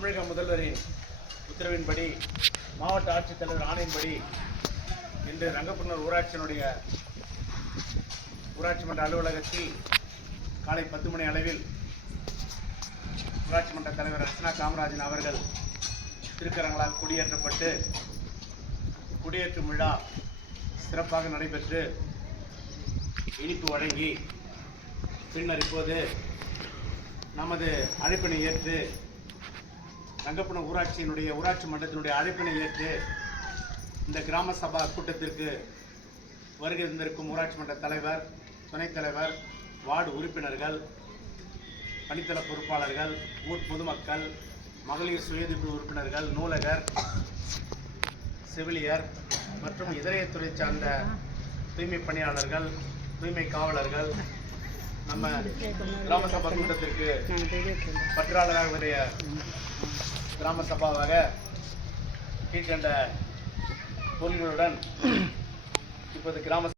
தமிழக முதல்வரின் உத்தரவின்படி மாவட்ட ஆட்சித்தலைவர் ஆணையின்படி இன்று ரங்கப்பனூர் ஊராட்சியினுடைய ஊராட்சி மன்ற அலுவலகத்தில் காலை 10 மணி அளவில் ஊராட்சி மன்ற தலைவர் அர்ச்சனா காமராஜன் அவர்கள் திருக்கரங்களால் கொடியேற்றப்பட்டு கொடியேற்றும் விழா சிறப்பாக நடைபெற்று இனிப்பு வழங்கி பின்னர் இப்போது நமது அழைப்பினை ஏற்று ரங்கப்பனூர் ஊராட்சி மன்றத்தினுடைய அழைப்பினை ஏற்று இந்த கிராம சபா கூட்டத்திற்கு வருகை தந்திருக்கும் ஊராட்சி மன்ற தலைவர், துணைத் தலைவர், வார்டு உறுப்பினர்கள், பணித்தள பொறுப்பாளர்கள், ஊர் பொதுமக்கள், மகளிர் சுயதிப்பு உறுப்பினர்கள், நூலகர், செவிலியர் மற்றும் இதயத்துறை சார்ந்த தூய்மை பணியாளர்கள், தூய்மை காவலர்கள், நம்ம கிராம சபா கூட்டத்திற்கு பற்றாளராக கிராம சபாவாக கீழ்கண்ட பொருள்களுடன் இப்போது கிராம